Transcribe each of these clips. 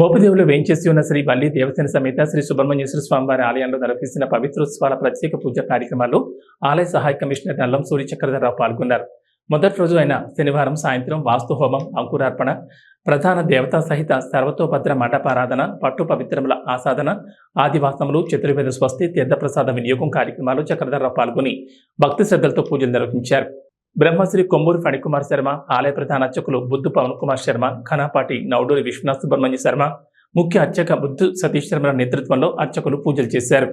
మోపిదేవులు వేంచేసి ఉన్న శ్రీ వల్లి దేవసేన సమేత శ్రీ సుబ్రహ్మణ్యేశ్వర స్వామివారి ఆలయంలో నిర్వహిస్తున్న పవిత్రోత్సవాల ప్రత్యేక పూజ కార్యక్రమాల్లో ఆలయ సహాయ కమిషనర్ నల్లం సూర్య చక్రధరరావు పాల్గొన్నారు. మొదటి రోజు అయిన శనివారం సాయంత్రం వాస్తు హోమం, అంకురార్పణ, ప్రధాన దేవతా సహిత సర్వతోభద్ర మండపారాధన, పట్టు పవిత్రముల ఆసాదన, ఆదివాసములు, చతుర్వేద స్వస్తి, తీర్థప్రసాద వినియోగం కార్యక్రమాలు చక్రధరరావు పాల్గొని భక్తి శ్రద్ధలతో పూజలు నిర్వహించారు. బ్రహ్మశ్రీ కొమ్మూరు ఫణికుమార్ శర్మ, ఆలయ ప్రధాన అర్చకులు బుద్ధు పవన్ కుమార్ శర్మ, ఖనాపాటి నౌడూరి విశ్వనాథ్ సుబ్రహ్మణ్య శర్మ, ముఖ్య అర్చక బుద్ధు సతీష్ శర్మల నేతృత్వంలో అర్చకులు పూజలు చేశారు.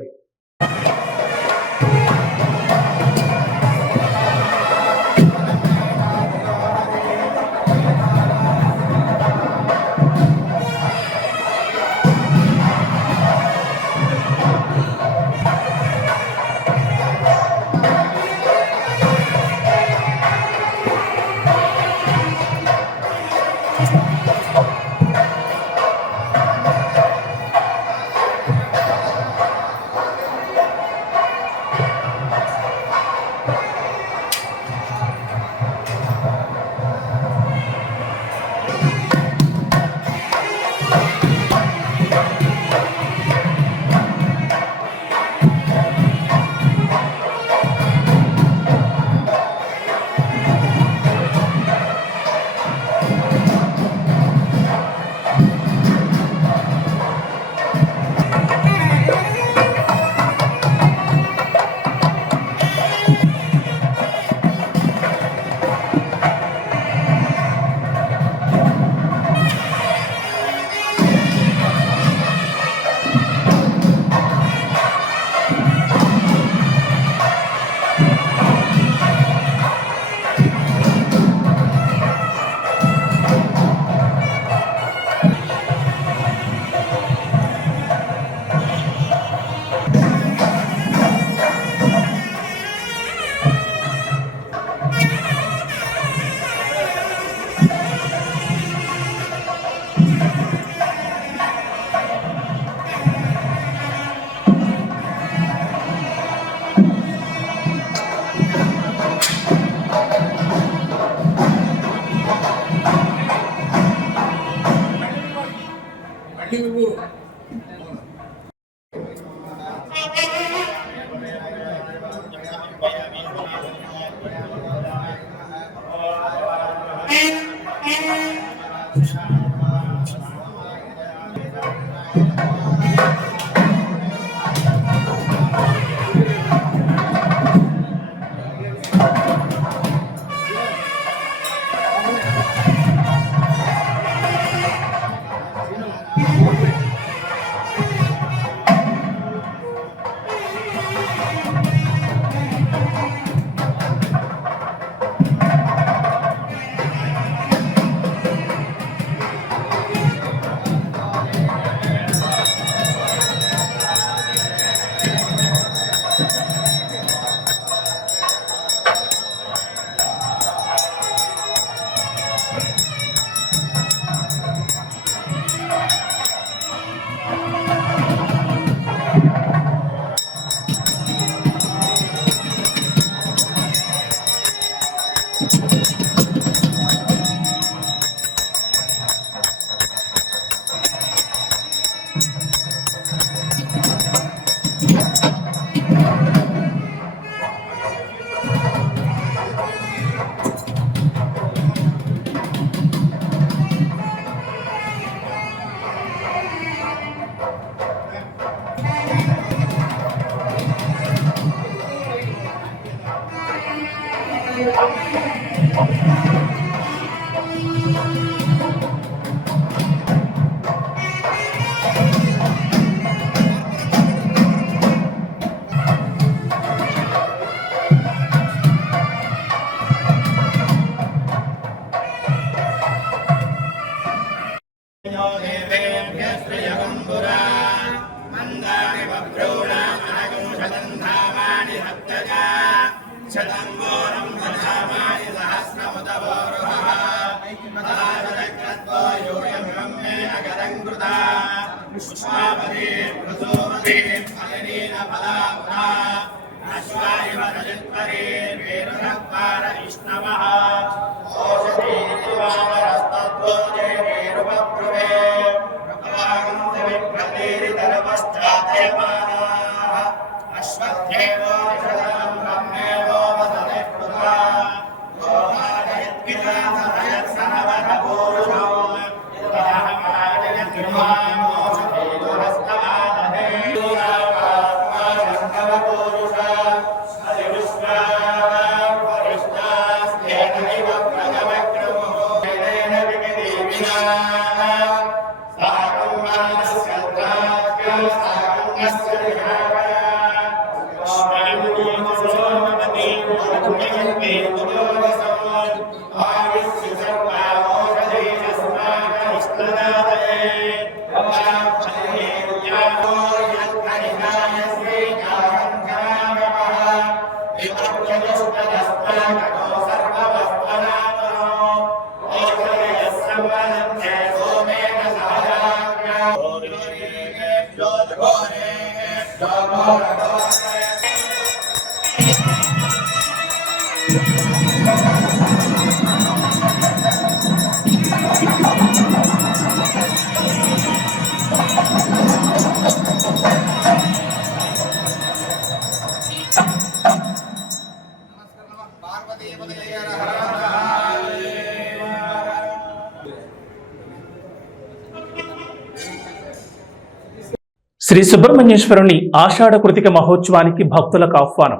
శ్రీ సుబ్రహ్మణ్యేశ్వరుని ఆషాఢ కృతిక మహోత్సవానికి భక్తులకు ఆహ్వానం.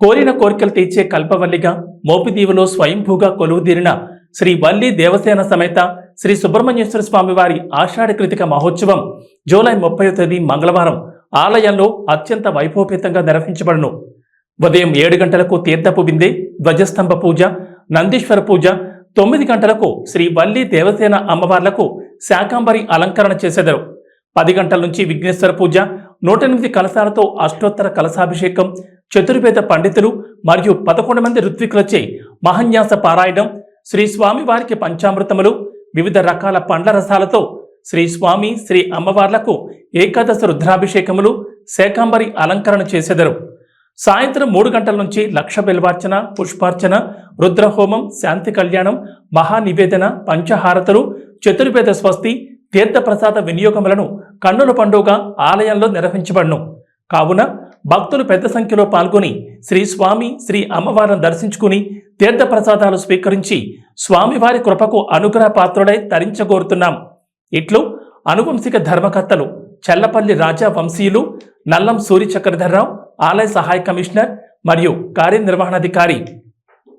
కోరిన కోరికలు తీర్చే కల్పవల్లిగా మోపిదీవులో స్వయంభూగా కొలువుదీరిన శ్రీ వల్లి దేవసేన సమేత శ్రీ సుబ్రహ్మణ్యేశ్వర స్వామి వారి ఆషాఢ కృతిక మహోత్సవం జూలై 30వ తేదీ మంగళవారం ఆలయంలో అత్యంత వైభవపేతంగా నిర్వహించబడును. ఉదయం 7 గంటలకు తీర్థపు బిందె, ధ్వజస్తంభ పూజ, నందీశ్వర పూజ, 9 గంటలకు శ్రీ వల్లి దేవసేన అమ్మవార్లకు శాకాంబరి అలంకరణ చేసెదరు. 10 గంటల నుంచి విఘ్నేశ్వర పూజ, 108 కలశాలతో అష్టోత్తర కలశాభిషేకం, చతుర్వేద పండితులు మరియు 11 మంది ఋత్వికులచే మహన్యాస పారాయణం, శ్రీ స్వామి వారికి పంచామృతములు, వివిధ రకాల పండ్ల రసాలతో శ్రీ స్వామి శ్రీ అమ్మవార్లకు ఏకాదశ రుద్రాభిషేకములు, శాకాంబరి అలంకరణ చేసెదరు. సాయంత్రం 3 గంటల నుంచి లక్ష బిల్వార్చన, పుష్పార్చన, రుద్రహోమం, శాంతి కళ్యాణం, మహానివేదన, పంచహారతలు, చతుర్వేద స్వస్తి, తీర్థప్రసాద వినియోగములను కన్నుల పండుగ ఆలయంలో నిర్వహించబడును. కావున భక్తులు పెద్ద సంఖ్యలో పాల్గొని శ్రీ స్వామి శ్రీ అమ్మవారిని దర్శించుకుని తీర్థప్రసాదాలు స్వీకరించి స్వామివారి కృపకు అనుగ్రహ పాత్రుడై తరించగోరుతున్నాం. ఇట్లు అనువంశిక ధర్మకర్తలు చల్లపల్లి రాజా వంశీయులు, నల్లం సూరి చక్రధర్రావు, ఆలయ సహాయ కమిషనర్ మరియు కార్యనిర్వహణాధికారి